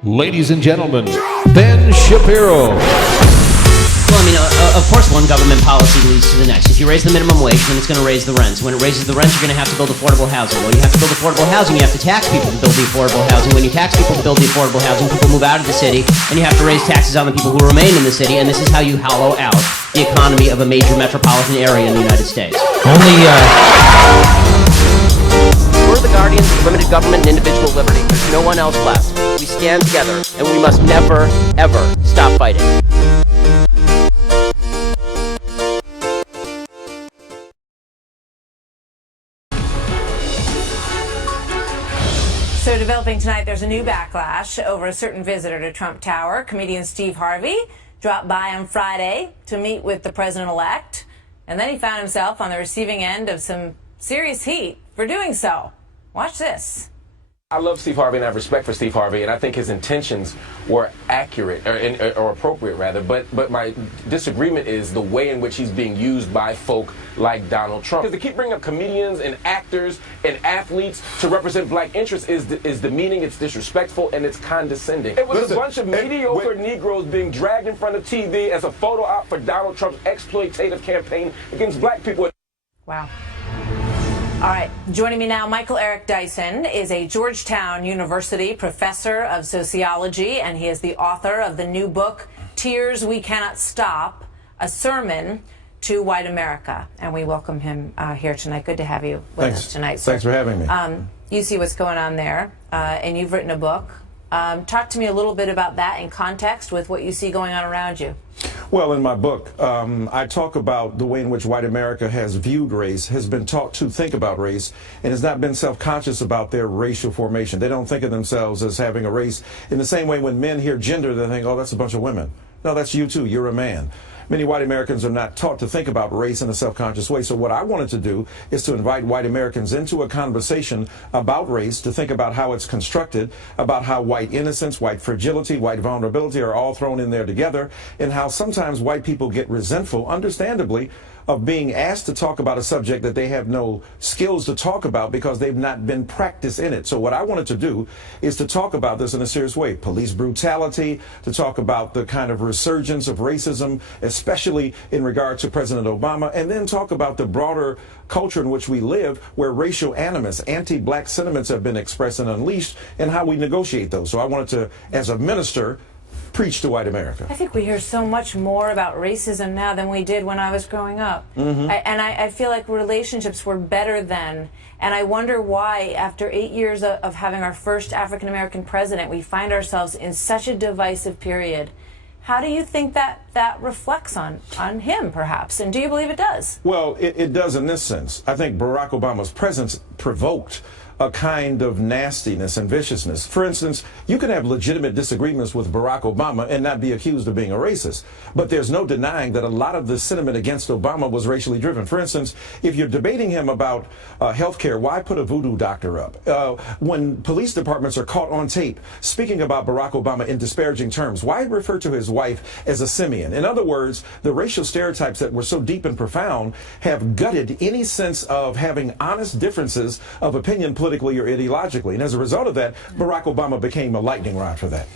Ladies and gentlemen, Ben Shapiro. Well, I mean, of course one government policy leads to the next. If you raise the minimum wage, then it's going to raise the rents. When it raises the rents, you're going to have to build affordable housing. Well, you have to build affordable housing, you have to tax people to build the affordable housing. When you tax people to build the affordable housing, people move out of the city, and you have to raise taxes on the people who remain in the city, and this is how you hollow out the economy of a major metropolitan area in the United States. We're the guardians of limited government and individual liberty. There's no one else left. We stand together, and we must never, ever stop fighting. So developing tonight, there's a new backlash over a certain visitor to Trump Tower. Comedian Steve Harvey dropped by on Friday to meet with the president-elect, and then he found himself on the receiving end of some serious heat for doing so. Watch this. I love Steve Harvey and I have respect for Steve Harvey, and I think his intentions were accurate or appropriate rather. But my disagreement is the way in which he's being used by folk like Donald Trump. Because to keep bringing up comedians and actors and athletes to represent black interests is demeaning, it's disrespectful, and it's condescending. It was a bunch of mediocre Negroes being dragged in front of TV as a photo op for Donald Trump's exploitative campaign against black people. Wow. All right, joining me now, Michael Eric Dyson is a Georgetown University professor of sociology, and he is the author of the new book, Tears We Cannot Stop, a sermon to white America. And we welcome him here tonight. Good to have you with us tonight, sir. Thanks for having me. You see what's going on there, and you've written a book. Talk to me a little bit about that in context with what you see going on around you. Well, in my book, I talk about the way in which white America has viewed race, has been taught to think about race, and has not been self-conscious about their racial formation. They don't think of themselves as having a race. In the same way when men hear gender, they think, oh, that's a bunch of women. No, that's you too. You're a man. Many white Americans are not taught to think about race in a self-conscious way. So what I wanted to do is to invite white Americans into a conversation about race, to think about how it's constructed, about how white innocence, white fragility, white vulnerability are all thrown in there together, and how sometimes white people get resentful, understandably, of being asked to talk about a subject that they have no skills to talk about because they've not been practiced in it. So what I wanted to do is to talk about this in a serious way. Police brutality, to talk about the kind of resurgence of racism, especially in regard to President Obama, and then talk about the broader culture in which we live, where racial animus, anti-black sentiments have been expressed and unleashed, and how we negotiate those. So I wanted to, as a minister, preach to white America. I think we hear so much more about racism now than we did when I was growing up. I feel like relationships were better then. And I wonder why, after 8 years of having our first African-American president, we find ourselves in such a divisive period. How do you think that reflects on him, perhaps? And do you believe it does? Well, it does in this sense. I think Barack Obama's presence provoked a kind of nastiness and viciousness. For instance, you can have legitimate disagreements with Barack Obama and not be accused of being a racist. But there's no denying that a lot of the sentiment against Obama was racially driven. For instance, if you're debating him about health care, why put a voodoo doctor up? When police departments are caught on tape speaking about Barack Obama in disparaging terms, why refer to his wife as a simian? In other words, the racial stereotypes that were so deep and profound have gutted any sense of having honest differences of opinion politically or ideologically. And as a result of that, Barack Obama became a lightning rod for that.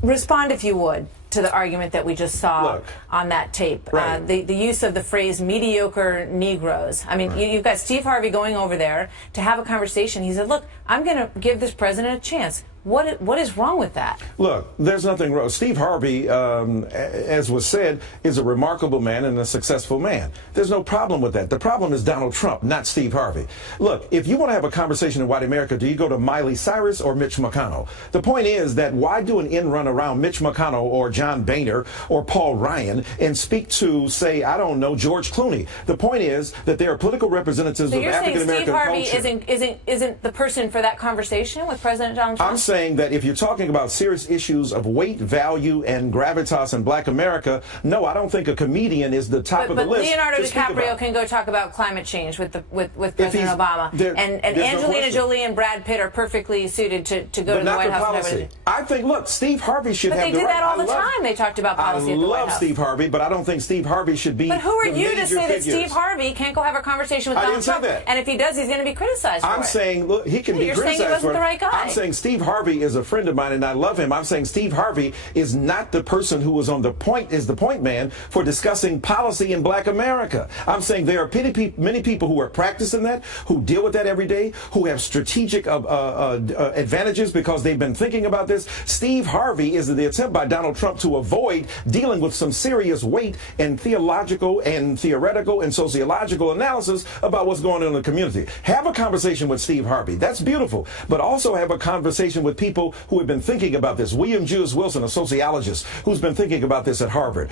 Respond, if you would, to the argument that we just saw on that tape. Right. The use of the phrase mediocre Negroes. I mean, you've got Steve Harvey going over there to have a conversation. He said, look, I'm going to give this president a chance. What is wrong with that? Look, there's nothing wrong. Steve Harvey, as was said, is a remarkable man and a successful man. There's no problem with that. The problem is Donald Trump, not Steve Harvey. Look, if you want to have a conversation in white America, do you go to Miley Cyrus or Mitch McConnell? The point is that why do an end run around Mitch McConnell or John Boehner or Paul Ryan and speak to, say, I don't know, George Clooney? The point is that there are political representatives of African American culture. So you're saying Steve Harvey isn't the person for that conversation with President Donald Trump? I'm saying that if you're talking about serious issues of weight, value, and gravitas in black America, no, I don't think a comedian is the top of the list. But Leonardo DiCaprio can go talk about climate change with President Obama. And Angelina Jolie and Brad Pitt are perfectly suited to go to the White House. I think, look, Steve Harvey Harvey should But have they the did right. that all the time. They talked about policy I at the White love House. Steve Harvey, but I don't think Steve Harvey should be. But who are the you to major say that figures. Steve Harvey can't go have a conversation with I Donald didn't say Trump? that. And if he does, he's going to be criticized for I'm it. saying, look, he can be You're criticized saying he wasn't for it. the right guy. I'm saying Steve Harvey is a friend of mine, and I love him. I'm saying Steve Harvey is not the person who was on the point, is the point man for discussing policy in Black America. I'm saying there are many people who are practicing that, who deal with that every day, who have strategic advantages because they've been thinking about this. Steve Harvey is the attempt by Donald Trump to avoid dealing with some serious weight and theological and theoretical and sociological analysis about what's going on in the community. Have a conversation with Steve Harvey. That's beautiful. But also have a conversation with people who have been thinking about this. William Jewis Wilson, a sociologist who's been thinking about this at Harvard.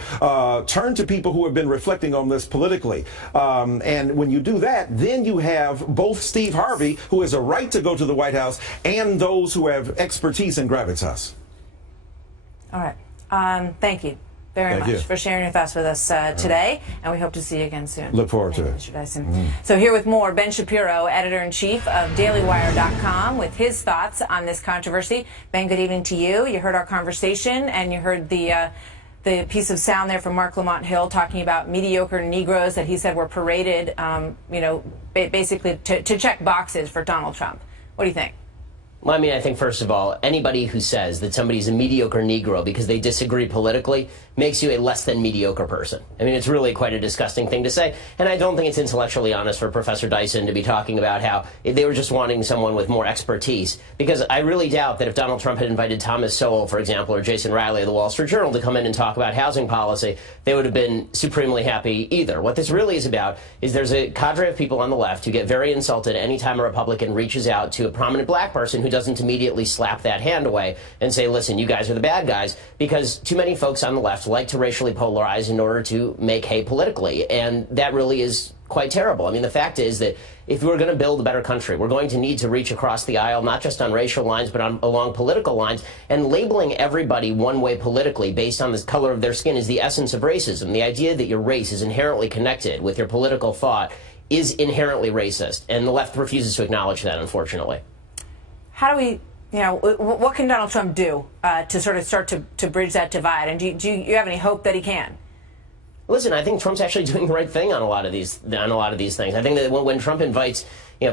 Turn to people who have been reflecting on this politically. And when you do that, then you have both Steve Harvey, who has a right to go to the White House, and those who have expertise in gravitas. All right. Thank you very much for sharing your thoughts with us today, and we hope to see you again soon. Look forward to it. Mr. Dyson. So here with more, Ben Shapiro, editor-in-chief of DailyWire.com, with his thoughts on this controversy. Ben, good evening to you. You heard our conversation, and you heard the piece of sound there from Marc Lamont Hill talking about mediocre Negroes that he said were paraded, basically to check boxes for Donald Trump. What do you think? Well, I mean, I think, first of all, anybody who says that somebody's a mediocre Negro because they disagree politically makes you a less than mediocre person. I mean, it's really quite a disgusting thing to say. And I don't think it's intellectually honest for Professor Dyson to be talking about how they were just wanting someone with more expertise. Because I really doubt that if Donald Trump had invited Thomas Sowell, for example, or Jason Riley of the Wall Street Journal to come in and talk about housing policy, they would have been supremely happy either. What this really is about is there's a cadre of people on the left who get very insulted anytime a Republican reaches out to a prominent black person who doesn't immediately slap that hand away and say, listen, you guys are the bad guys, because too many folks on the left like to racially polarize in order to make hay politically, and that really is quite terrible. I mean, the fact is that if we're going to build a better country, we're going to need to reach across the aisle, not just on racial lines, but along political lines, and labeling everybody one way politically based on the color of their skin is the essence of racism. The idea that your race is inherently connected with your political thought is inherently racist, and the left refuses to acknowledge that, unfortunately. How do we, what can Donald Trump do to sort of start to bridge that divide? And do you have any hope that he can? Listen, I think Trump's actually doing the right thing on a lot of these things. I think that when Trump invites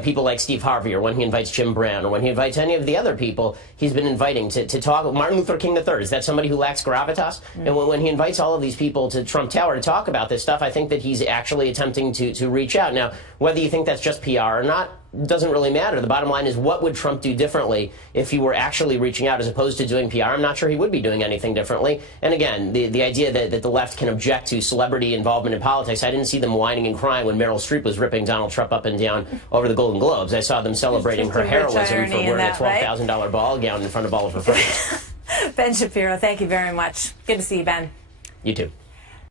people like Steve Harvey, or when he invites Jim Brown, or when he invites any of the other people he's been inviting to talk. Martin Luther King III, is that somebody who lacks gravitas? And when he invites all of these people to Trump Tower to talk about this stuff, I think that he's actually attempting to reach out. Now, whether you think that's just PR or not doesn't really matter. The bottom line is, what would Trump do differently if he were actually reaching out as opposed to doing PR? I'm not sure he would be doing anything differently. And again, the idea that the left can object to celebrity involvement in politics, I didn't see them whining and crying when Meryl Streep was ripping Donald Trump up and down over the Golden Globes. I saw them celebrating her heroism for wearing a $12,000 ball gown in front of all of her friends. Ben Shapiro, thank you very much. Good to see you, Ben. You too.